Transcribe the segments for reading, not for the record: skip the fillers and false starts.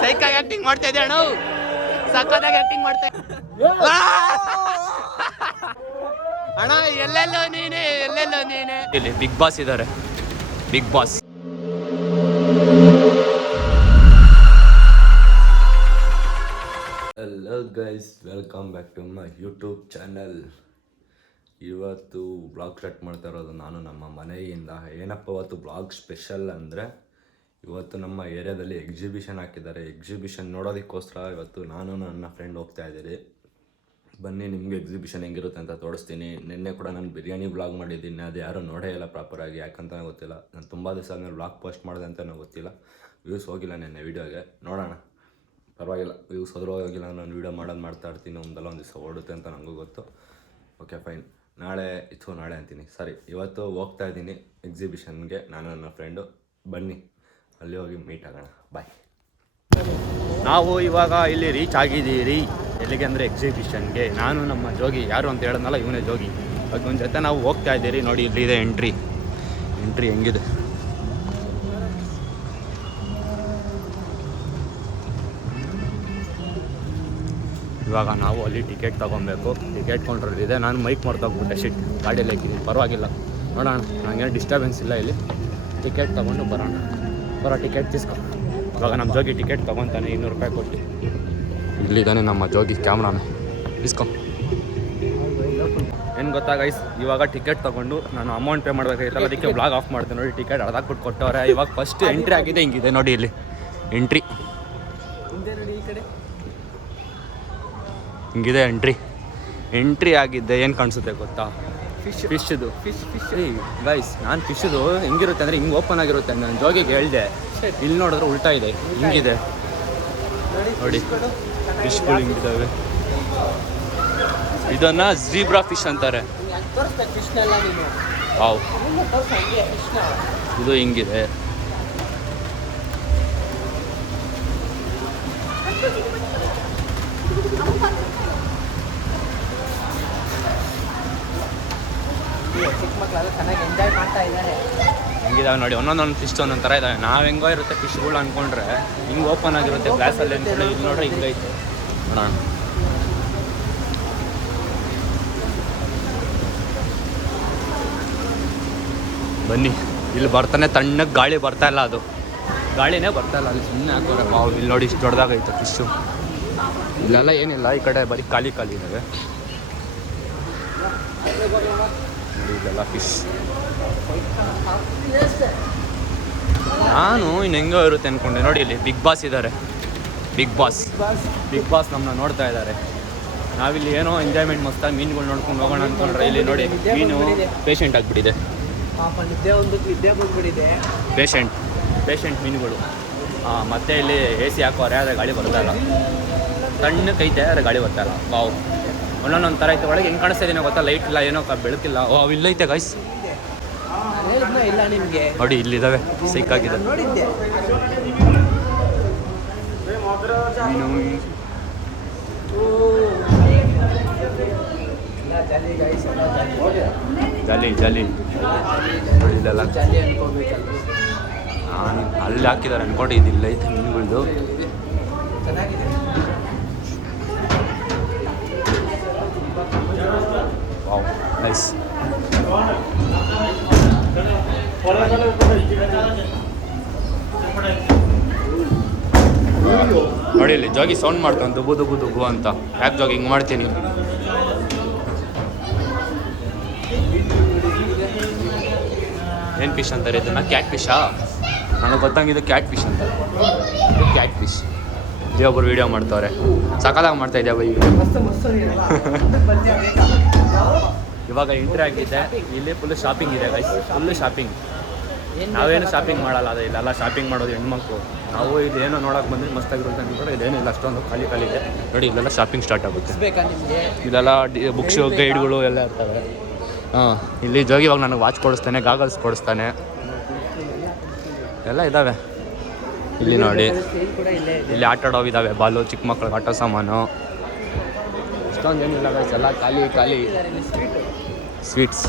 ಸೈಕಾಗಿ acting ಮಾಡ್ತಾ ಇದ್ದೆ ಅಣ್ಣ, ಸಕ್ಕತ್ತಾಗಿ ಆಕ್ಟಿಂಗ್ ಮಾಡ್ತಾ ಅಣ್ಣ. ಎಲ್ಲೆಲ್ಲೋ ನೀನೆ ಇಲ್ಲಿ ಬಿಗ್ ಬಾಸ್ ಇದ್ದಾರೆ, big boss. Hello guys, welcome back to my YouTube channel. ಇವತ್ತು ಬ್ಲಾಗ್ ಸ್ಟಾರ್ಟ್ ಮಾಡ್ತಾ ಇರೋದು ನಾನು ನಮ್ಮ ಮನೆಯಿಂದ. ಏನಪ್ಪ ಇವತ್ತು ಬ್ಲಾಗ್ ಸ್ಪೆಷಲ್ ಅಂದರೆ, ಇವತ್ತು ನಮ್ಮ ಏರಿಯಾದಲ್ಲಿ ಎಕ್ಸಿಬಿಷನ್ ಹಾಕಿದ್ದಾರೆ. ಎಕ್ಸಿಬಿಷನ್ ನೋಡೋದಕ್ಕೋಸ್ಕರ ಇವತ್ತು ನಾನು ನನ್ನ ಫ್ರೆಂಡ್ ಹೋಗ್ತಾ ಇದ್ದೀರಿ. ಬನ್ನಿ, ನಿಮಗೆ ಎಕ್ಸಿಬಿಷನ್ ಹೆಂಗಿರುತ್ತೆ ಅಂತ ತೋರಿಸ್ತೀನಿ. ನಿನ್ನೆ ಕೂಡ ನಾನು ಬಿರಿಯಾನಿ ಬ್ಲಾಗ್ ಮಾಡಿದ್ದೀನಿ, ಅದು ಯಾರೂ ನೋಡೇ ಇಲ್ಲ ಪ್ರಾಪರಾಗಿ, ಯಾಕಂತ ಗೊತ್ತಿಲ್ಲ. ನಾನು ತುಂಬ ದಿವಸ ಆದಮೇಲೆ ಬ್ಲಾಗ್ ಪೋಸ್ಟ್ ಮಾಡಿದೆ ಅಂತ ಗೊತ್ತಿಲ್ಲ. ವ್ಯೂಸ್ ಹೋಗಿಲ್ಲ ನಿನ್ನೆ ವೀಡಿಯೋಗೆ, ನೋಡೋಣ ಪರವಾಗಿಲ್ಲ. ವ್ಯೂಸ್ ಹೋದ್ರೂ ಹೋಗಿಲ್ಲ, ನಾನು ವೀಡಿಯೋ ಮಾಡ್ತಾ ಇರ್ತೀನಿ, ಒಂದಲ್ಲ ಒಂದು ದಿವಸ ಓಡುತ್ತೆ ಅಂತ ನನಗೂ ಗೊತ್ತು. ಓಕೆ ಫೈನ್, ನಾಳೆ ಅಂತೀನಿ, ಸರಿ ಇವತ್ತು ಹೋಗ್ತಾ ಇದ್ದೀನಿ ಎಕ್ಸಿಬಿಷನ್ಗೆ, ನಾನು ನನ್ನ ಫ್ರೆಂಡು. ಬನ್ನಿ ಅಲ್ಲಿ ಹೋಗಿ ಮೀಟ್ ಆಗೋಣ, ಬಾಯ್. ನಾವು ಇವಾಗ ಇಲ್ಲಿ ರೀಚ್ ಆಗಿದ್ದೀರಿ. ಎಲ್ಲಿಗೆ ಅಂದರೆ ಎಕ್ಸಿಬಿಷನ್ಗೆ. ನಾನು ನಮ್ಮ ಜೋಗಿ, ಯಾರು ಅಂತ ಹೇಳೋದಲ್ಲ ಇವನೇ ಜೋಗಿ, ಅದೊಂದು ಜೊತೆ ನಾವು ಹೋಗ್ತಾ ಇದ್ದೀರಿ. ನೋಡಿ ಇಲ್ಲಿದೆ ಎಂಟ್ರಿ ಹೆಂಗಿದೆ. ಇವಾಗ ನಾವು ಅಲ್ಲಿ ಟಿಕೆಟ್ ತೊಗೊಬೇಕು. ಟಿಕೆಟ್ ಕೌಂಟ್ರಲ್ಲಿದೆ. ನಾನು ಮೈಕ್ ಮಾಡ್ತೋಗ್ಬಿಟ್ಟೆ, ಶಿಟ್ ಗಾಡಿಯಲ್ಲಿ ಹಾಕಿದ್ದೀನಿ, ಪರವಾಗಿಲ್ಲ ನೋಡೋಣ, ನನಗೇನು ಡಿಸ್ಟರ್ಬೆನ್ಸ್ ಇಲ್ಲ. ಇಲ್ಲಿ ಟಿಕೆಟ್ ತೊಗೊಂಡು ಬರೋ ಟಿಕೆಟ್ ತಿಸ್ಕೊ. ಇವಾಗ ನಮ್ಮ ಜೋಗಿ ಟಿಕೆಟ್ ತೊಗೊತಾನೆ 200 ರೂಪಾಯಿ ಕೊಟ್ಟು. ಇಲ್ಲಿದ್ದಾನೆ ನಮ್ಮ ಜೋಗಿ, ಕ್ಯಾಮ್ರಾನ ಇಸ್ಕೊ. ಏನು ಗೊತ್ತಾ ಗೈಸ್, ಇವಾಗ ಟಿಕೆಟ್ ತೊಗೊಂಡು ನಾನು ಅಮೌಂಟ್ ಪೇ ಮಾಡಬೇಕಾಗಿತ್ತಲ್ಲ, ಅದಕ್ಕೆ ಬ್ಲಾಗ್ ಆಫ್ ಮಾಡ್ತೀನಿ. ನೋಡಿ ಟಿಕೆಟ್ ಅರ್ಧಾಕ್ಬಿಟ್ಟು ಕೊಟ್ಟವ್ರೆ. ಇವಾಗ ಫಸ್ಟ್ ಎಂಟ್ರಿ ಆಗಿದೆ, ಹಿಂಗಿದೆ ನೋಡಿ ಇಲ್ಲಿ ಎಂಟ್ರಿ ಹಿಂಗಿದೆ. ಎಂಟ್ರಿ ಆಗಿದ್ದೆ. ಏನು ಕಾಣಿಸುತ್ತೆ ಗೊತ್ತಾ, ಫಿಶ್ದು. ಗೈಸ್, ನಾನು ಫಿಶ್ದು ಹೆಂಗಿರುತ್ತೆ ಅಂದರೆ ಹಿಂಗೆ ಓಪನ್ ಆಗಿರುತ್ತೆ. ನಾನು ಜೋಗಿಗೆ ಹೇಳಿದೆ, ಇಲ್ಲಿ ನೋಡಿದ್ರೆ ಉಲ್ಟಾ ಇದೆ, ಹಿಂಗಿದೆ ನೋಡಿ. ಫಿಶ್ಗಳು ಹಿಂಗಿದ್ದಾವೆ. ಇದನ್ನು ಝೀಬ್ರಾ ಫಿಶ್ ಅಂತಾರೆ. ವಾವ್, ಇದು ಹಿಂಗಿದೆ. ಹೆಂಗಿದಾವೆ ನೋಡಿ, ಒಂದೊಂದು ಫಿಶ್ ಒಂದೊಂದು ಥರ ಇದ್ದಾವೆ. ನಾವು ಹೆಂಗೋ ಇರುತ್ತೆ ಫಿಶ್ಗಳು ಅಂದ್ಕೊಂಡ್ರೆ, ಹಿಂಗೆ ಓಪನ್ ಆಗಿರುತ್ತೆ ಗ್ಲಾಸಲ್ಲಿ ಅಂದ್ಕೊಂಡ್ರೆ, ಇಲ್ಲಿ ನೋಡ್ರೆ ಹಿಂಗೈತೆ ನೋಡೋಣ. ಬನ್ನಿ, ಇಲ್ಲಿ ಬರ್ತಾನೆ ತಣ್ಣಗೆ ಗಾಳಿ ಬರ್ತಾ ಇಲ್ಲ, ಅದು ಗಾಳಿನೇ ಬರ್ತಾ ಇಲ್ಲ, ಅಲ್ಲಿ ಸುಮ್ಮನೆ ಹಾಕೋರೆ. ಬಾವು, ಇಲ್ಲಿ ನೋಡಿ ಇಷ್ಟು ದೊಡ್ಡದಾಗೈತೆ ಫಿಶ್ಶು. ಇಲ್ಲೆಲ್ಲ ಏನಿಲ್ಲ, ಈ ಕಡೆ ಬರೀ ಖಾಲಿ ಇದ್ದಾವೆ. ಇಲ್ಲೆಲ್ಲ ಫಿಶ್. ನಾನು ಇನ್ನು ಹೆಂಗೋ ಇರುತ್ತೆ ಅಂದ್ಕೊಂಡೆ. ನೋಡಿ ಇಲ್ಲಿ ಬಿಗ್ ಬಾಸ್ ಇದ್ದಾರೆ, ಬಿಗ್ ಬಾಸ್ ನಮ್ಮನ್ನ ನೋಡ್ತಾ ಇದ್ದಾರೆ. ನಾವಿಲ್ಲಿ ಏನೋ ಎಂಜಾಯ್ಮೆಂಟ್ ಮಸ್ತಾಗಿ ಮೀನುಗಳು ನೋಡ್ಕೊಂಡು ಹೋಗೋಣ ಅಂದ್ಕೊಂಡ್ರೆ, ಇಲ್ಲಿ ನೋಡಿ ಮೀನು ಪೇಷೆಂಟ್ ಆಗಿಬಿಟ್ಟಿದೆ. ಪೇಷೆಂಟ್ ಮೀನುಗಳು. ಮತ್ತೆ ಇಲ್ಲಿ AC ಹಾಕೋರೆ, ಆದರೆ ಗಾಳಿ ಬರ್ತಾ ಇಲ್ಲ. ತಣ್ಣಕ್ಕೈತೆ, ಆದರೆ ಗಾಳಿ ಬರ್ತಾ ಇಲ್ಲ. ಬಾವು, ಒಂದೊಂದು ಥರ ಐತೆ. ಒಳಗೆ ಹೆಂಗೆ ಕಾಣಿಸ್ತಾ ಇದೀನೋ ಗೊತ್ತಾ, ಲೈಟ್ ಇಲ್ಲ, ಏನೋ ಬೆಳಕಿಲ್ಲ. ಅವು ಇಲ್ಲೈತೆ ಗೈಸ್, ಇಲ್ಲ ನಿಮಗೆ ನೋಡಿ, ಇಲ್ಲಿದ್ದಾವೆ, ಸಿಕ್ಕಾಗಿದೆ ಮೀನು. ಜಾಲಿ ಇಲ್ಲೆಲ್ಲ ಅಲ್ಲಿ ಹಾಕಿದ್ದಾರೆ ಅನ್ಕೊಂಡು. ಇದಿಲ್ಲ ಐತೆ ಮೀನುಗಳದು. Wow, nice. ನೋಡಿ ಇಲ್ಲಿ ಜೋಗಿ ಸೌಂಡ್ ಮಾಡ್ತಾನೆ, ದುಬು ಅಂತ. ಯಾಕೆ ಜೋಗಿ ಹಿಂಗೆ ಮಾಡ್ತೀನಿ? ಏನು ಫಿಶ್ ಅಂತಾರೆ ಇದನ್ನು? ಕ್ಯಾಟ್ ಫಿಶಾ? ನನಗೆ ಗೊತ್ತಂಗಿದ್ದು ಕ್ಯಾಟ್ ಫಿಶ್ ಅಂತ. ಕ್ಯಾಟ್ ಫಿಶ್ ಒಬ್ಬರು ವೀಡಿಯೋ ಮಾಡ್ತವ್ರೆ, ಸಕಾಲಾಗಿ ಮಾಡ್ತಾ ಇದ್ದೆ ಬೈ. ಇವಾಗ ಎಂಟ್ರಿ ಆಗಿದ್ದೆ. ಇಲ್ಲಿ ಫುಲ್ ಶಾಪಿಂಗ್ ಇದೆ ಗೈಸ್, ಫುಲ್ ಶಾಪಿಂಗ್. ನಾವೇನು ಶಾಪಿಂಗ್ ಮಾಡಲ್ಲ, ಅದೇ ಇಲ್ಲೆಲ್ಲ ಶಾಪಿಂಗ್ ಮಾಡೋದು ಹೆಣ್ಮಕ್ಳು. ನಾವು ಇದೇನೋ ನೋಡೋಕೆ ಬಂದರೆ ಮಸ್ತಾಗಿರುತ್ತೆ ಅಂದ್ಬಿಟ್ಟು ಇದೇನಿಲ್ಲ, ಅಷ್ಟೊಂದು ಖಾಲಿ ಇದೆ. ನೋಡಿ ಇಲ್ಲೆಲ್ಲ ಶಾಪಿಂಗ್ ಸ್ಟಾರ್ಟ್ ಆಗುತ್ತೆ. ಇದೆಲ್ಲ ಬುಕ್ಸು, ಗೈಡ್ಗಳು ಎಲ್ಲ ಇರ್ತವೆ. ಇಲ್ಲಿ ಜೋಗಿ ಇವಾಗ ನನಗೆ ವಾಚ್ ಕೊಡಿಸ್ತಾನೆ, ಗಾಗಲ್ಸ್ ಕೊಡಿಸ್ತಾನೆ, ಎಲ್ಲ ಇದ್ದಾವೆ. ಇಲ್ಲಿ ನೋಡಿ, ಇಲ್ಲಿ ಆಟ ಆಡೋವಿದ್ದಾವೆ, ಬಾಲು, ಚಿಕ್ಕ ಮಕ್ಕಳಿಗೆ ಆಟೋ ಸಾಮಾನು. ಇಷ್ಟೊಂದು ಏನಿಲ್ಲ ಗೈಸ್, ಎಲ್ಲ ಖಾಲಿ. ಸ್ವೀಟ್ಸ್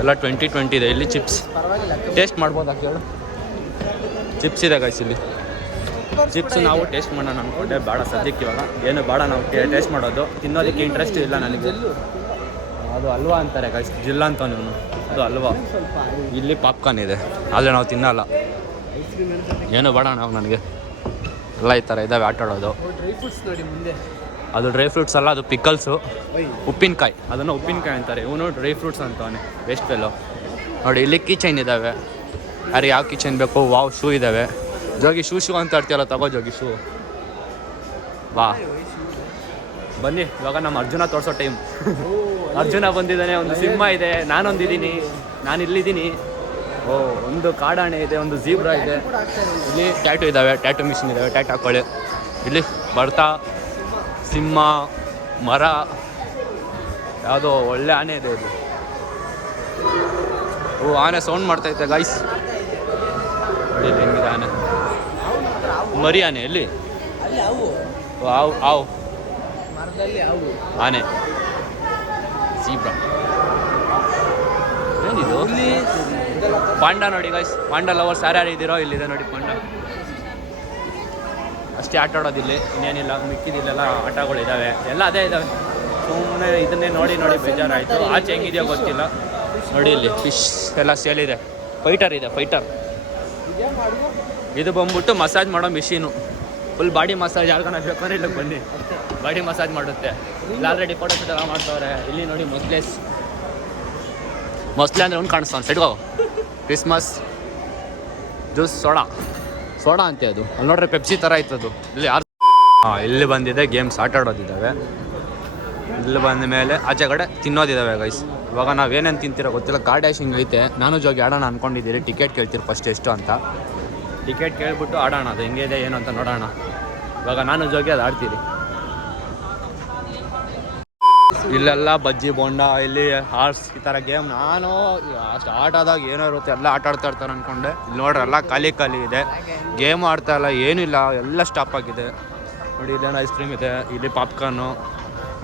ಎಲ್ಲ 20 ಇದೆ. ಇಲ್ಲಿ ಚಿಪ್ಸ್ ಟೇಸ್ಟ್ ಮಾಡ್ಬೋದಾ ಕೇಳು. ಚಿಪ್ಸ್ ಇದೆ ಗೈಸ್ ಇಲ್ಲಿ. ಚಿಪ್ಸ್ ನಾವು ಟೇಸ್ಟ್ ಮಾಡೋಣ ಅಂದ್ಕೊಂಡೆ, ಬೇಡ ಸದ್ಯಕ್ಕೆ ಇವಾಗ ಏನು ಬೇಡ, ನಾವು ಟೇಸ್ಟ್ ಮಾಡೋದು ತಿನ್ನೋದಕ್ಕೆ ಇಂಟ್ರೆಸ್ಟ್ ಇಲ್ಲ ನನಗೆ. ಅದು ಹಲ್ವಾ ಅಂತಾರೆ ಗೈಸ್, ಜಿಲ್ಲ ಅಂತ ನೀವು, ಅದು ಹಲ್ವಾ. ಇಲ್ಲಿ ಪಾಪ್ಕಾರ್ನ್ ಇದೆ, ಆದರೆ ನಾವು ತಿನ್ನಲ್ಲ. ಏನು ಬೇಡ ನಾವು, ನನಗೆ ಎಲ್ಲ ಈ ಥರ ಇದ್ದಾವೆ ಆಟ ಆಡೋದು. ಡ್ರೈ ಫ್ರೂಟ್ಸ್ ನೋಡಿ ಮುಂದೆ, ಅದು ಡ್ರೈ ಫ್ರೂಟ್ಸ್ ಅಲ್ಲ, ಅದು ಪಿಕಲ್ಸು, ಉಪ್ಪಿನಕಾಯಿ. ಅದನ್ನು ಉಪ್ಪಿನಕಾಯಿ ಅಂತಾರೆ, ಇವನು ಡ್ರೈ ಫ್ರೂಟ್ಸ್ ಅಂತವನೇ, ವೆಸ್ಟ್ ಫೆಲ್ಲೋ. ನೋಡಿ ಇಲ್ಲಿ ಕಿಚನ್ ಇದ್ದಾವೆ, ಯಾರು ಯಾವ ಕಿಚನ್ ಬೇಕು. ವಾವ್, ಶೂ ಇದ್ದಾವೆ. ಜೋಗಿ ಶೂ ಅಂತ ಆಡ್ತೀಯಲ್ಲ, ತಗೋ ಜೋಗಿ ಶೂ. ಬಾ ಬನ್ನಿ, ಇವಾಗ ನಮ್ಮ ಅರ್ಜುನ ತೋರಿಸೋ ಟೈಮ್. ಅರ್ಜುನ ಬಂದಿದ್ದಾನೆ, ಒಂದು ಸಿಂಹ ಇದೆ, ನಾನೊಂದಿದ್ದೀನಿ, ನಾನು ಇಲ್ಲಿದ್ದೀನಿ. ಓ, ಒಂದು ಕಾಡಾಣೆ ಇದೆ, ಒಂದು ಜೀಬ್ರಾ ಇದೆ. ಇಲ್ಲಿ ಟ್ಯಾಟು ಇದ್ದಾವೆ, ಟ್ಯಾಟು ಮಿಷಿನ್ ಇದ್ದಾವೆ, ಟ್ಯಾಟು ಹಾಕೊಳ್ಳಿ. ಇಲ್ಲಿ ಬರ್ತಾ ಸಿಂಹ, ಮರ, ಯಾವುದೋ ಒಳ್ಳೆ ಆನೆ ಇದೆ ಇಲ್ಲಿ. ಓ, ಆನೆ ಸೌಂಡ್ ಮಾಡ್ತೈತೆ ಗೈಸ್. ನೋಡಿ ಇಲ್ಲಿ ಹೆಂಗಿದೆ ಆನೆ, ಮರಿ ಆನೆ. ಎಲ್ಲಿ ಆವು ಆನೆ, ಜೀಬ್ರಾ. ಏನಿದು ಪಾಂಡ ನೋಡಿ ಗೈಸ್, ಪಾಂಡ ಲವರ್ಸ್ ಯಾರ್ಯಾರು ಇದ್ದೀರೋ ಇಲ್ಲಿದೆ ನೋಡಿ ಪಾಂಡ. ಅಷ್ಟೇ ಆಟ ಆಡೋದಿಲ್ಲಿ, ಇನ್ನೇನಿಲ್ಲ. ಮಿಕ್ಕಿದಿಲ್ಲೆಲ್ಲ ಆಟಗಳಿದ್ದಾವೆ, ಎಲ್ಲ ಅದೇ ಇದ್ದಾವೆ. ಸುಮ್ಮನೆ ಇದನ್ನೇ ನೋಡಿ ಬೇಜಾರಾಯಿತು. ಆಚೆ ಹೆಂಗಿದೆಯೋ ಗೊತ್ತಿಲ್ಲ. ನೋಡಿ ಇಲ್ಲಿ ಫಿಶ್ ಎಲ್ಲ ಸೇಲ್ ಇದೆ. ಫೈಟರ್ ಇದೆ, ಫೈಟರ್. ಇದು ಬಂದ್ಬಿಟ್ಟು ಮಸಾಜ್ ಮಾಡೋ ಮಿಷಿನು. ಫುಲ್ ಬಾಡಿ ಮಸಾಜ್ ಯಾರಿಗಾನ ಬೇಕಾದ್ರೆ ಇಲ್ಲಿಗೆ ಬನ್ನಿ, ಬಾಡಿ ಮಸಾಜ್ ಮಾಡುತ್ತೆ. ಇಲ್ಲಿ ಆಲ್ರೆಡಿ ಫೋಟೋ ಶೂಟ್ ಎಲ್ಲ ಮಾಡ್ತವ್ರೆ. ಇಲ್ಲಿ ನೋಡಿ ಮೊಸ್ಲೆ ಅಂದರೆ ಒಂದು ಕಾಣಿಸ್ತಾನೆ ಸೈಡ್ಗೋ. ಕ್ರಿಸ್ಮಸ್ ಜ್ಯೂಸ್, ಸೋಡಾ ಅಂತೆ ಅದು. ಅಲ್ಲಿ ನೋಡ್ರೆ ಪೆಪ್ಸಿ ಥರ ಇತ್ತದು. ಇಲ್ಲಿ ಇಲ್ಲಿ ಬಂದಿದೆ ಗೇಮ್ಸ್ ಆಟ ಆಡೋದಿದ್ದಾವೆ. ಇಲ್ಲಿ ಬಂದ ಮೇಲೆ ಆಚೆ ಕಡೆ ತಿನ್ನೋದಿದ್ದಾವೆ ಗೈಸ್. ಇವಾಗ ನಾವೇನೇನು ತಿಂತೀರೋ ಗೊತ್ತಿಲ್ಲ. ಕಾರ್ ಡ್ಯಾಶಿಂಗ್ ಐತೆ, ನಾನು ಜೋಗಿ ಆಡೋಣ ಅಂದ್ಕೊಂಡಿದ್ದೀರಿ. ಟಿಕೆಟ್ ಕೇಳ್ತೀರಿ ಫಸ್ಟ್ ಎಷ್ಟು ಅಂತ. ಟಿಕೆಟ್ ಕೇಳ್ಬಿಟ್ಟು ಆಡೋಣ, ಅದು ಹೆಂಗಿದೆ ಏನು ಅಂತ ನೋಡೋಣ. ಇವಾಗ ನಾನು ಜೋಗಿ ಅದು ಆಡ್ತೀರಿ. ಇಲ್ಲೆಲ್ಲ ಬಜ್ಜಿ ಬೋಂಡ, ಇಲ್ಲಿ ಹಾರ್ಸ್, ಈ ಥರ ಗೇಮ್. ನಾನು ಅಷ್ಟು ಆಟ ಆದಾಗ ಏನೋ ಇರುತ್ತೆ, ಎಲ್ಲ ಆಟ ಆಡ್ತಾ ಇರ್ತಾರೆ ಅಂದ್ಕೊಂಡೆ. ಇಲ್ಲಿ ನೋಡ್ರಿ ಎಲ್ಲ ಖಾಲಿ ಇದೆ, ಗೇಮು ಆಡ್ತಾ ಇಲ್ಲ, ಏನಿಲ್ಲ, ಎಲ್ಲ ಸ್ಟಾಪ್ ಆಗಿದೆ. ನೋಡಿ ಇಲ್ಲೇನೋ ಐಸ್ ಕ್ರೀಮ್ ಇದೆ, ಇಲ್ಲಿ ಪಾಪ್ಕಾರ್ನು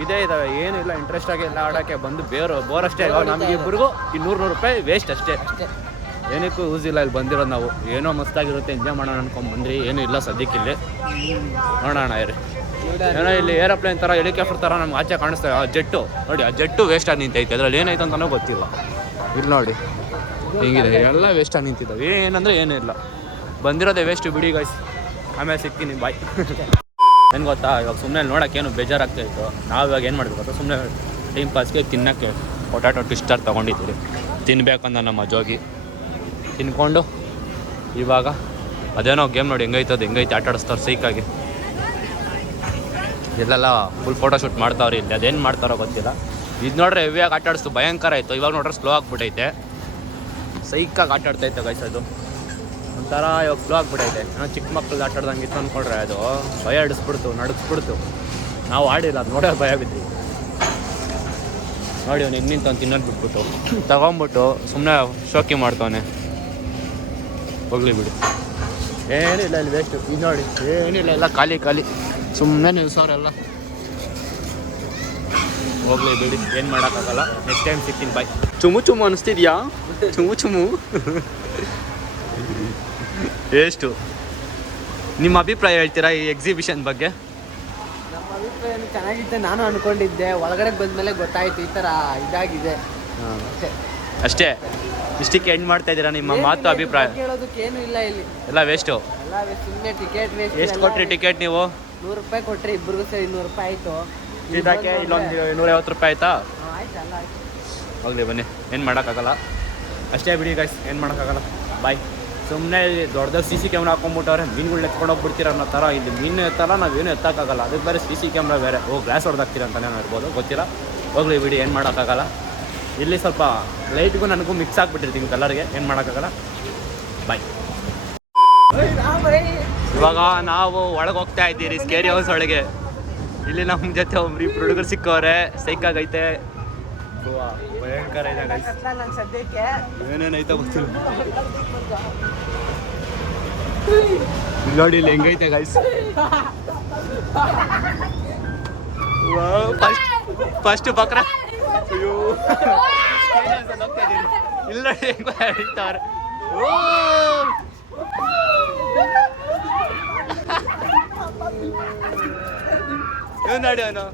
ಇದೇ ಇದ್ದಾವೆ. ಏನಿಲ್ಲ, ಇಂಟ್ರೆಸ್ಟ್ ಆಗಿ ಎಲ್ಲ ಆಡೋಕ್ಕೆ ಬಂದು ಬೋರ್ ಅಷ್ಟೇ. ನಮಗೆ ಇಬ್ಬರಿಗೂ 200 ರೂಪಾಯಿ ವೇಸ್ಟ್ ಅಷ್ಟೇ. ಏನಕ್ಕೂ ಯೂಸ್ ಇಲ್ಲ ಇಲ್ಲಿ ಬಂದಿರೋದು. ನಾವು ಏನೋ ಮಸ್ತಾಗಿರುತ್ತೆ, ಎಂಜಾಯ್ ಮಾಡೋಣ ಅನ್ಕೊಂಡು ಬಂದ್ರಿ. ಏನೂ ಇಲ್ಲ ಸದ್ಯಕ್ಕೆ ಇಲ್ಲಿ. ನೋಡೋಣ ಇರಿ. ಏನೋ ಇಲ್ಲಿ ಏರೋಪ್ಲೇನ್ ಥರ, ಹೆಲಿಕಾಪ್ಟರ್ ಥರ ನಮ್ಗೆ ಆಚೆ ಕಾಣಿಸ್ತೇವೆ. ಆ ಜೆಟ್ಟು ನೋಡಿ, ಆ ಜೆಟ್ಟು ವೇಸ್ಟಾಗಿ ನಿಂತೈತೆ. ಅದರಲ್ಲಿ ಏನಾಯ್ತು ಅಂತಲೂ ಗೊತ್ತಿಲ್ಲ. ಇಲ್ಲಿ ನೋಡಿ ಹಿಂಗಿದೆ, ಎಲ್ಲ ವೇಸ್ಟಾಗಿ ನಿಂತಿದ್ದಾವೆ. ಏನಂದರೆ ಏನೂ ಇಲ್ಲ, ಬಂದಿರೋದೇ ವೇಸ್ಟ್. ಬಿಡಿ ಗೈಸ್, ಆಮೇಲೆ ಸಿಗ್ತೀನಿ, ಬಾಯ್. ಏನು ಗೊತ್ತಾ, ಇವಾಗ ಸುಮ್ಮನೆ ನೋಡೋಕ್ಕೇನು ಬೇಜಾರಾಗ್ತಾಯಿತ್ತು. ನಾವು ಇವಾಗ ಏನು ಮಾಡಬೇಕು ಗೊತ್ತಾ, ಸುಮ್ಮನೆ ಟೈಮ್ ಪಾಸ್ಗೆ ತಿನ್ನೋಕ್ಕೆ ಪೊಟ್ಯಾಟೊ ಟ್ವಿಸ್ಟರ್ ತೊಗೊಂಡಿದ್ದೀವಿ. ತಿನ್ಬೇಕಂದ ನಮ್ಮ ಜೋಗಿ ತಿನ್ಕೊಂಡು ಇವಾಗ ಅದೇನೋ ಗೇಮ್ ನೋಡಿ ಹೆಂಗೈತೆ ಆಟ ಆಡಿಸ್ತಾರೆ ಸೈಕಾಗಿ. ಇಲ್ಲೆಲ್ಲ ಫುಲ್ ಫೋಟೋ ಶೂಟ್ ಮಾಡ್ತಾವ್ರಿ. ಇಲ್ಲಿ ಅದೇನು ಮಾಡ್ತಾರೋ ಗೊತ್ತಿಲ್ಲ. ಇದು ನೋಡ್ರೆ ಹೆವಿಯಾಗಿ ಆಟ ಆಡಿಸ್ತು, ಭಯಂಕರ ಆಯಿತು. ಇವಾಗ ನೋಡ್ರೆ ಸ್ಲೋ ಆಗಿಬಿಟ್ಟೈತೆ, ಸೈಕಾಗಿ ಆಟ ಆಡ್ತೈತೆ ಗೈಸ್. ಅದು ಒಂಥರ ಇವಾಗ ಸ್ಲೋ ಆಗಿಬಿಟ್ಟೈತೆ. ಏನೋ ಚಿಕ್ಕ ಮಕ್ಕಳು ಆಟ ಆಡ್ದಂಗೆ ಇತ್ತು ಅಂದ್ಕೊಂಡ್ರೆ ಅದು ಭಯ ಹಿಡಿಸ್ಬಿಡ್ತು, ನಡುಗಿಸ್ಬಿಡ್ತು. ನಾವು ಆಡಿಲ್ಲ, ಅದು ನೋಡೋ ಭಯ ಬಿದ್ದು. ನೋಡಿ ಅವ್ನು ಹೆಂಗೆ ನಿಂತು ತಿನ್ನೋದು ಬಿಟ್ಬಿಟ್ಟು ತಗೊಂಬಿಟ್ಟು ಸುಮ್ಮನೆ ಶೋಕಿ ಮಾಡ್ತವನೆ. ಹೋಗ್ಲಿ ಬಿಡು, ಏನಿಲ್ಲ ಇಲ್ಲಿ ವೇಸ್ಟು. ಇದು ನೋಡಿ ಏನಿಲ್ಲ, ಎಲ್ಲ ಖಾಲಿ ಸುಮ್ಮನೆ ನಿಲ್ಸೋರೆಲ್ಲ. ಹೋಗ್ಲಿ ಬಿಡಿ, ಏನು ಮಾಡೋಕ್ಕಾಗಲ್ಲ. ನೆಕ್ಸ್ಟ್ ಟೈಮ್ ಸಿಗ್ತೀನಿ, ಬಾಯ್. ಚುಮು ಅನಿಸ್ತಿದ್ಯಾ? ಚುಮು ಎಷ್ಟು ನಿಮ್ಮ ಅಭಿಪ್ರಾಯ ಹೇಳ್ತೀರಾ ಈ ಎಕ್ಸಿಬಿಷನ್ ಬಗ್ಗೆ? ನಮ್ಮ ಅಭಿಪ್ರಾಯ ಚೆನ್ನಾಗಿತ್ತೆ, ನಾನು ಅನ್ಕೊಂಡಿದ್ದೆ. ಒಳಗಡೆ ಬಂದಮೇಲೆ ಗೊತ್ತಾಯ್ತು ಈ ಥರ ಇದಾಗಿದೆ. ಅಷ್ಟೇ, ಇಷ್ಟಕ್ಕೆ ಎಂಡ್ ಮಾಡ್ತಾ ಇದ್ದೀರಾ ನಿಮ್ಮ ಮಾತು ಅಭಿಪ್ರಾಯ? ಕೇಳೋದಕ್ಕೆ ಏನು ಇಲ್ಲ ಇಲ್ಲಿ, ಎಲ್ಲ ವೇಸ್ಟು. ಸುಮ್ಮನೆ ಟಿಕೆಟ್ ವೇಸ್ಟ್. ಎಷ್ಟು ಕೊಟ್ರಿ ಟಿಕೆಟ್ ನೀವು? 100 ರೂಪಾಯಿ ಕೊಟ್ರಿ, ಇಬ್ಬರಿಗೂ ಸೇರಿ 200 ರೂಪಾಯಿ ಆಯಿತು. ಇದಕ್ಕೆ ಇಲ್ಲೊಂದು 150 ರೂಪಾಯಿ ಆಯ್ತಾ? ಆಯ್ತು, ಎಲ್ಲ ಆಯ್ತು. ಹೋಗ್ಲಿ ಬನ್ನಿ, ಏನು ಮಾಡೋಕ್ಕಾಗಲ್ಲ. ಅಷ್ಟೇ ಬಿಡಿ ಗೈಸ್, ಏನು ಮಾಡೋಕ್ಕಾಗಲ್ಲ. ಬಾಯ್. ಸುಮ್ಮನೆ ದೊಡ್ಡ CC ಕ್ಯಾಮ್ರಾ ಹಾಕೊಂಡ್ಬಿಟ್ಟವ್ರೆ, ಮೀನುಗಳು ಎತ್ಕೊಂಡು ಹೋಗ್ಬಿಡ್ತೀರ ಅನ್ನೋ ಥರ. ಇಲ್ಲಿ ಮೀನು ಎತ್ತಲ್ಲ, ನಾವೇನು ಎತ್ತಕ್ಕಾಗಲ್ಲ. ಅದಕ್ಕೆ ಬೇರೆ CC ಕ್ಯಾಮ್ರಾ ಬೇರೆ. ಗ್ಲಾಸ್ ಹೊಡೆದಾಕ್ತೀರ ಅಂತಲೇ ಇರ್ಬೋದು, ಗೊತ್ತಿಲ್ಲ. ಹೋಗ್ಲಿ ಬಿಡಿ, ಏನು ಮಾಡೋಕ್ಕಾಗಲ್ಲ. ಇಲ್ಲಿ ಸ್ವಲ್ಪ ಲೈಟ್ಗೂ ನನಗೂ ಮಿಕ್ಸ್ ಆಗಿಬಿಟ್ಟಿರ್ತೀನಿ ಕಲರ್ಗೆ, ಏನು ಮಾಡೋಕ್ಕಾಗಲ್ಲ. ಬಾಯ್. ಇವಾಗ ನಾವು ಒಳಗೆ ಹೋಗ್ತಾ ಇದ್ದೀರಿ ಸ್ಕೇರಿ ಹೌಸ್ ಒಳಗೆ. ಇಲ್ಲಿ ನಮ್ಮ ಜೊತೆ ಒಬ್ರು ಹುಡುಗರು ಸಿಕ್ಕವ್ರೆ, ಸೈಕಾಗೈತೆ, ಭಯಂಕರ ಇದೆ. ಏನೇನೈತೆ ಗೊತ್ತಿಲ್ಲ. ನೋಡಿ ಇಲ್ಲಿ ಹೆಂಗೈತೆ ಗೈಸ್. ಫಸ್ಟ್ ಬಕ್ರ. ಅಯ್ಯೋ ಇಲ್ಲ ಹೆಂಗ್ ಭಯ ಬೀಳ್ತಾವ್ರೆ. ಓ ಇವ್ ನೋಡಿ ಅವನು.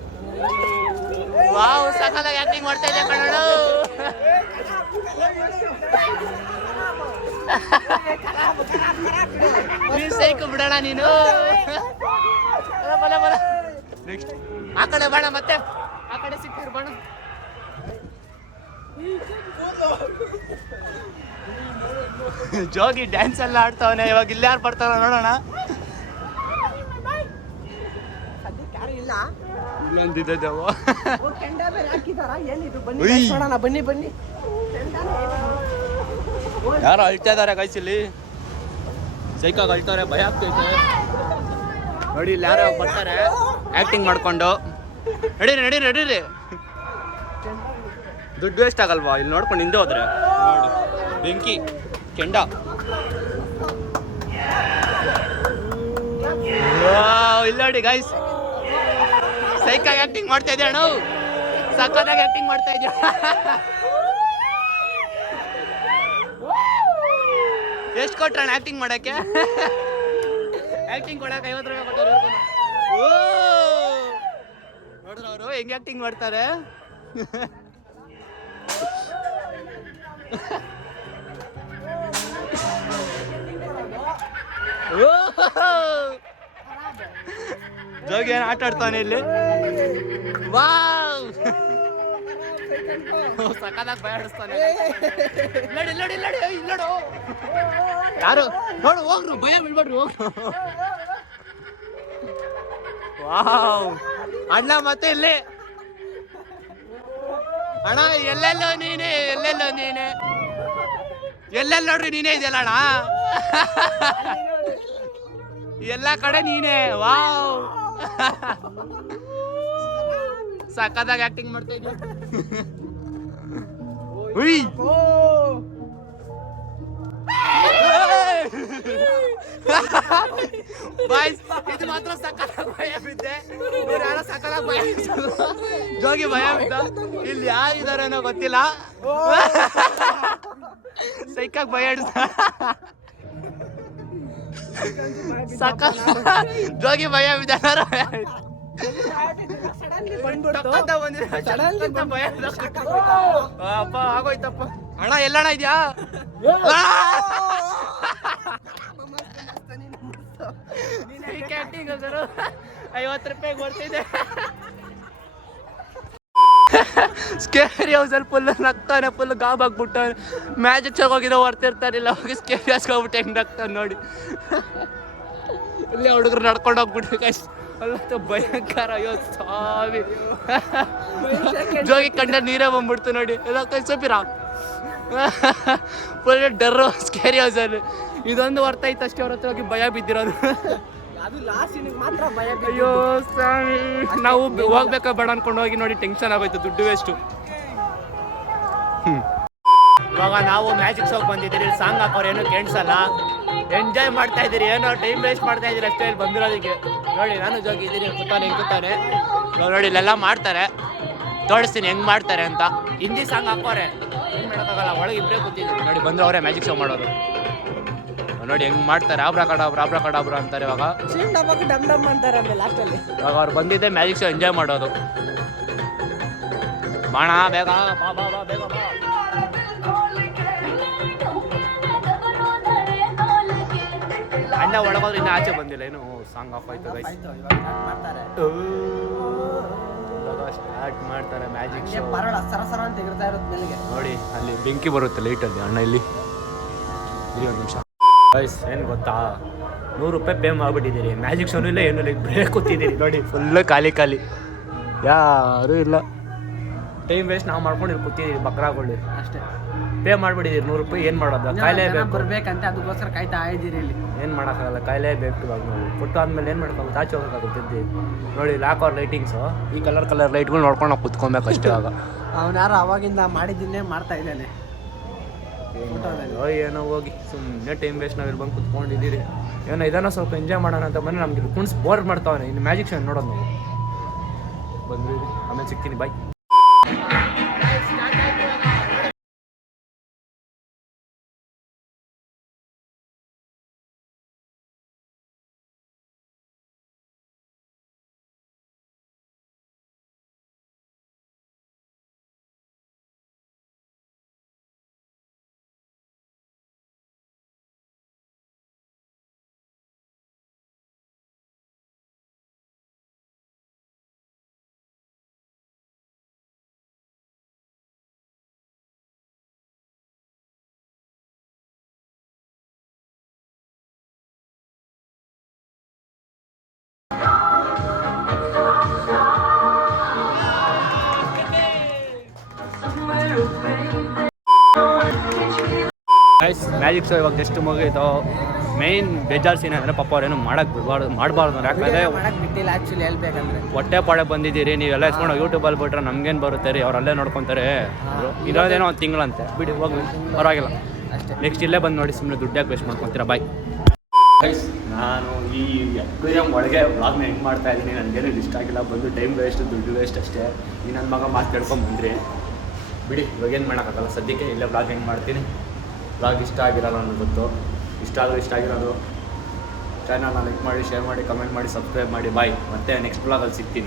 ವಾವ್ ಸಕಲಾಗಿ ಆಕ್ಟಿಂಗ್ ಮಾಡ್ತಾ ಇದ್ದೆ ಕಣೋಣ. ನೀನ್ ಸೈಕು ಬಿಡೋಣ ನೀನು. ಬಲ ಬಲ ನೆಕ್ಸ್ಟ್ ಆ ಕಡೆ ಬಾಣ, ಮತ್ತೆ ಆ ಕಡೆ ಸಿಕ್ಕಿರು ಬಾಣ. ಜೋಗಿ ಡ್ಯಾನ್ಸ್ ಎಲ್ಲ ಆಡ್ತಾವನೆ. ಇವಾಗ ಇಲ್ಲಿ ಯಾರು ಬರ್ತಾರ ನೋಡೋಣ. ಬನ್ನಿ ಬನ್ನಿ. ಯಾರು ಅಳ್ತಾ ಇದಾರೆ ಗೈಸ್ ಇಲ್ಲಿ. ಸೈಕಾಗ ಅಳ್ತಾರೆ, ಭಯ ಆಗ್ತೈತೆ ನೋಡಿ. ಇಲ್ಲಿ ಯಾರೋ ಬರ್ತಾರೆ ಆಕ್ಟಿಂಗ್ ಮಾಡ್ಕೊಂಡು. ನಡೀರಿ ನಡೀರಿ ನಡೀರಿ. ದುಡ್ಡು ವೇಸ್ಟ್ ಆಗಲ್ವಾ ಇಲ್ಲಿ ನೋಡ್ಕೊಂಡು ಹಿಂದೆ ಹೋದ್ರೆ. ನೋಡಿ ಬೆಂಕಿ ಕೆಂಡ. ಇಲ್ಲಿ ನೋಡಿ ಗೈಸ್, ಸೈಕಾಗಿ ಆಕ್ಟಿಂಗ್ ಮಾಡ್ತಾ ಇದ್ದೆ ಅಣ್ಣ. ಸಕ್ಕತ್ತಾಗಿ ಆಕ್ಟಿಂಗ್ ಮಾಡ್ತಾ ಇದ್ದೆ. ಎಷ್ಟು ಕೊಟ್ರಣ ಆಕ್ಟಿಂಗ್ ಮಾಡಕ್ಕೆ? ಆಕ್ಟಿಂಗ್ ಕೊಡಕ್ಕೆ 50 ರೂಪಾಯಿ ಕೊಟ್ಟರು. ನೋಡಿದ್ರ ಅವರು ಹೆಂಗೆ ಆಕ್ಟಿಂಗ್ ಮಾಡ್ತಾರೆ. ಜೋಗಿ ಏನು ಆಟ ಆಡ್ತಾನೆ ಇಲ್ಲಿ. ವಾವ್ ಸಕಲಾಗಿ ಭಯ ಆಡಿಸ್ತಾನೆ. ನೋಡಿ ನೋಡಿ ನೋಡಿ ನೋಡು ಯಾರು ನೋಡು. ಹೋಗ್ರು ಭಯ ಬಿಡ್ಬೇಡ್ರಿ ಹೋಗ್ರು. ವಾವ್ ಅಣ್ಣ ಮತ್ತೆ ಇಲ್ಲಿ ಅಣ್ಣ. ಎಲ್ಲೆಲ್ಲೋ ನೀನೆ, ಎಲ್ಲೆಲ್ಲೋ ನೀನೆ, ಎಲ್ಲೆಲ್ಲ ನೋಡ್ರಿ ನೀನೇ ಇದೆಯಲ್ಲ ಅಣ್ಣ. ಎಲ್ಲ ಕಡೆ ನೀನೆ. ವಾವ್ ಸಕ್ಕತ್ತಾಗಿ ಆಕ್ಟಿಂಗ್ ಮಾಡ್ತಾ ಇದ್ದೆ. ಬಾಯ್ಸ್ ಇದು ಮಾತ್ರ ಸಕ್ಕತ್ತಾಗಿ ಭಯ ಬಿದ್ದೆ. ಯಾರೋ ಸಕ್ಕತ್ತಾಗಿ ಭಯ ಜೋಗಿ ಭಯ ಬಿದ್ದ. ಇಲ್ಲಿ ಯಾರಿದಾರೇನೋ ಗೊತ್ತಿಲ್ಲ. ಸೈಕಾಗಿ ಭಯ ಹಿಡಿದ. ಸಕ್ಕ ಜೋಗಿ ಭಯ ಬಿದ್ದ. ಅಪ್ಪ ಆಗೋಯ್ತಪ್ಪ. ಅಣ್ಣ ಎಲ್ಲಣ್ಣ ಇದ್ಯಾ? 50 ರೂಪಾಯಿ ಕೊಡ್ತಿದ್ದೆ. ಸ್ಕೇರಿ ಹೌಸಲ್ಲಿ ಫುಲ್ ನಗ್ತಾನೆ, ಫುಲ್ ಗಾಬಾಗ್ಬಿಟ್ಟವನೆ. ಮ್ಯಾಜಿಕ್ ಶೋಗೆ ಹೋಗಿರೋ ಬರ್ತಿರ್ತಾರಿಲ್ಲ, ಹೋಗಿ ಸ್ಕೇರಿ ಹೌಸ್ಗೆ ಹೋಗ್ಬಿಟ್ಟು ಹೆಂಗೆ ನಗ್ತಾನೆ ನೋಡಿ. ಇಲ್ಲೇ ಹುಡುಗರು ನಡ್ಕೊಂಡು ಹೋಗ್ಬಿಟ್ರು ಕಷ್ಟ. ಅಲ್ಲ ಭಯಂಕರ. ಅಯ್ಯೋ ಸ್ವಾಮಿ, ಜೋಗಿ ಕಂಡ ನೀರೇ ಬಂದ್ಬಿಡ್ತು ನೋಡಿ. ಎಲ್ಲ ಕೈ ಸೊಪ್ಪಿರ ಫುಲ್ ಡರ್ರು ಸ್ಕೇರಿ ಹೌಸಲ್ಲಿ. ಇದೊಂದು ವರ್ತ ಇತ್ತು ಅಷ್ಟೇ ಅವ್ರ ಹತ್ರ ಹೋಗಿ ಭಯ ಬಿದ್ದಿರೋದು. ಅಯ್ಯೋ ಸ್ವಾಮಿ, ನಾವು ಹೋಗ್ಬೇಕಾ ಬೇಡ ಅನ್ಕೊಂಡು ಹೋಗಿ ನೋಡಿ ಟೆನ್ಷನ್ ಆಗೋಯ್ತು, ದುಡ್ಡು ವೇಸ್ಟು. ಇವಾಗ ನಾವು ಮ್ಯಾಜಿಕ್ ಶೋಗೆ ಬಂದಿದ್ದೀರಿ. ಸಾಂಗ್ ಹಾಕೋರು ಏನೋ ಕೇಳಿಸಲ್ಲ, ಎಂಜಾಯ್ ಮಾಡ್ತಾ ಇದ್ದೀರಿ, ಏನೋ ಟೈಮ್ ವೇಸ್ಟ್ ಮಾಡ್ತಾ ಇದ್ದೀರಿ ಅಷ್ಟೇ ಇಲ್ಲಿ ಬಂದಿರೋದಕ್ಕೆ. ನೋಡಿ ನಾನು ಜೋಗಿ ಇದ್ದೀನಿ, ಕೂತಾನೆ ಹಿಂಗೆ ಕೂತಾನೆ ನೋಡಿ. ಇಲ್ಲೆಲ್ಲ ಮಾಡ್ತಾರೆ, ತೋರಿಸ್ತೀನಿ ಹೆಂಗೆ ಮಾಡ್ತಾರೆ ಅಂತ. ಹಿಂದಿ ಸಾಂಗ್ ಹಾಕೋರೆ, ಏನು ಮಾಡೋಕ್ಕಾಗಲ್ಲ, ಒಳಗೆ ಇಬ್ಬರೇ ಕೂತಿದ್ದೀವಿ ನೋಡಿ. ಬಂದ್ರೆ ಅವರೇ ಮ್ಯಾಜಿಕ್ ಶೋ ಮಾಡೋರು ನೋಡಿ ಹೆಂಗೆ ಮಾಡ್ತಾರೆ. ಆಬ್ರಾ ಅಂತಾರೆ. ಇವಾಗ ಇವಾಗ ಅವ್ರು ಬಂದಿದ್ದೆ ಮ್ಯಾಜಿಕ್ ಶೋ ಎಂಜಾಯ್ ಮಾಡೋದು. ಬಾಣ ಬೇಗ ಬಾ ಬಾ ಬಾ ಬೇಗ ಬಾ. ಅಣ್ಣ ಒಳಗೋದ್ರೆ ಇನ್ನು ಆಚೆ ಬಂದಿಲ್ಲ, ಏನು ಸಾಂಗ್ ಆಫ್ ಆಯ್ತು. ಸ್ಟಾರ್ಟ್ ಮಾಡ್ತಾರೆ ಮ್ಯಾಜಿಕ್ ಶೋ ನೋಡಿ. ಅಲ್ಲಿ ಬೆಂಕಿ ಬರುತ್ತೆ ಲೈಟಲ್ಲಿ. ಅಣ್ಣ ಇಲ್ಲಿ ಒಂದು ನಿಮಿಷ ಗೈಸ್, ಏನು ಗೊತ್ತಾ, 100 ರೂಪಾಯಿ ಪೇ ಮಾಡಿಬಿಟ್ಟಿದ್ದೀರಿ. ಮ್ಯಾಜಿಕ್ ಶೋನೂ ಇಲ್ಲ, ಏನೂ ಇಲ್ಲ, ಬ್ರೇಕ್ ಕೂತಿದ್ದೀರಿ ನೋಡಿ. ಫುಲ್ಲು ಖಾಲಿ ಯಾರೂ ಇಲ್ಲ. ಟೈಮ್ ವೇಸ್ಟ್ ನಾವು ಮಾಡ್ಕೊಂಡು ಇಲ್ಲಿ ಕೂತಿದ್ದೀರಿ ಬಕ್ರಾಗಳು ಅಷ್ಟೇ. ಪೇ ಮಾಡಿಬಿಟ್ಟಿದ್ದೀರಿ 100 ರೂಪಾಯಿ. ಏನು ಮಾಡೋದು, ಕಾಯಿಲೆ ಬರ್ಬೇಕಂತ ಅದಕ್ಕೋಸ್ಕರ ಕಾಯ್ತಾ ಇದ್ದೀರಿ ಇಲ್ಲಿ. ಏನು ಮಾಡೋಕ್ಕಾಗಲ್ಲ, ಕಾಯಿಲೆ ಬೇಕು. ಇವಾಗ ನಾವು ಕೊಟ್ಟು ಆದ್ಮೇಲೆ ಏನು ಮಾಡ್ಕೊಂಡು ಆಚೆ ಹೋಗೋಕ್ಕಾಗುತ್ತಿದ್ದಿ ನೋಡಿ. ಲಾಕೋರ್ ಲೈಟಿಂಗ್ಸು, ಈ ಕಲರ್ ಲೈಟ್ಗಳು ನೋಡ್ಕೊಂಡು ನಾವು ಕುತ್ಕೊಬೇಕು ಅಷ್ಟೇ. ಆಗ ಅವನು ಯಾರು ಅವಾಗಿಂದ ಮಾಡಿದ್ದನ್ನೇ ಮಾಡ್ತಾ ಇದ್ದಾನೆ. ಏನೋ ಹೋಗಿ ಸುಮ್ಮನೆ ಟೈಮ್ ವೇಸ್ಟ್ ನಾವು ಇಲ್ಲಿ ಬಂದು ಕುತ್ಕೊಂಡಿದ್ದೀರಿ. ಏನೋ ಇದನ್ನ ಸ್ವಲ್ಪ ಎಂಜಾಯ್ ಮಾಡೋಣ ಅಂತ ಬಂದರೆ ನಮ್ಗೆ ಕುಣ್ಸ್ ಬೋರ್ ಮಾಡ್ತಾವನೆ. ಇನ್ನು ಮ್ಯಾಜಿಕ್ ಶೋ ನೋಡೋದು ನಾವು ಬಂದ್ರಿ. ಆಮೇಲೆ ಸಿಗ್ತೀನಿ, ಬಾಯ್. ಗೈಸ್ ಮ್ಯಾಜಿಕ್ ಶೋ ಇವಾಗ ಜಸ್ಟ್ ಮುಗೀತು. ಮೇಯ್ನ್ ಬೇಜಾರು ಸೀನ್ ಅಂದರೆ ಪಾಪ ಅವ್ರೇನು ಮಾಡಬಾರ್ದು ಯಾಕಂದರೆ ಮಾಡಕ್ ಬಿಟ್ಟಿಲ್ಲ ಆ್ಯಕ್ಚುಲಿ ಹೇಳ್ಬೇಕಂದ್ರೆ. ಹೊಟ್ಟೆ ಪಾಡೆ ಬಂದಿದ್ದೀರಿ ನೀವೆಲ್ಲ ಎಸ್ಕೊಂಡು ಯೂಟ್ಯೂಬಲ್ಲಿ ಬಿಟ್ರೆ ನಮ್ಗೇನು ಬರುತ್ತೆ ರೀ, ಅವ್ರು ಅಲ್ಲೇ ನೋಡ್ಕೊತಾರೆ. ಇರೋದೇನೋ ಒಂದು ತಿಂಗಳಂತೆ ಬಿಡಿ ಹೋಗಿ ಪರವಾಗಿಲ್ಲ. ಅಷ್ಟೇ. ನೆಕ್ಸ್ಟ್ ಇಲ್ಲೇ ಬಂದು ನೋಡಿ, ಸುಮ್ಮನೆ ದುಡ್ಡು ಯಾಕೆ ವೇಸ್ಟ್ ಮಾಡ್ಕೊತೀರಾ. ಬಾಯ್ ಗೈಸ್, ನಾನು ಈ ಅಕ್ವೇರಿಯಂ ಒಳಗೆ ವ್ಲಾಗ್ನ ಹೆಂಗೆ ಮಾಡ್ತಾ ಇದ್ದೀನಿ, ನನಗೇನು ಇಷ್ಟ ಆಗಿಲ್ಲ. ಬಂದು ಟೈಮ್ ವೇಸ್ಟ್, ದುಡ್ಡು ವೇಸ್ಟ್ ಅಷ್ಟೇ. ಈ ನನ್ನ ಮಗ ಮಾತು ಕೇಳ್ಕೊಂಡು ಬಂದ್ರಿ ಬಿಡಿ, ಇವಾಗೇನು ಮಾಡೋಕ್ಕಾಗಲ್ಲ. ಸದ್ಯಕ್ಕೆ ಇಲ್ಲೇ ವ್ಲಾಗ್ ಹೆಂಗೆ ಮಾಡ್ತೀನಿ. ವ್ಲಾಗ್ ಇಷ್ಟ ಆಗಿರಲ್ಲ ಅನ್ನೋದು ಗೊತ್ತು. ಇಷ್ಟ ಆಗಿರೋದು ಚಾನಲ್ನ ಲೈಕ್ ಮಾಡಿ, ಶೇರ್ ಮಾಡಿ, ಕಮೆಂಟ್ ಮಾಡಿ, ಸಬ್ಸ್ಕ್ರೈಬ್ ಮಾಡಿ. ಬಾಯ್, ಮತ್ತೆ ನೆಕ್ಸ್ಟ್ ವ್ಲಾಗಲ್ಲಿ ಸಿಗ್ತೀನಿ.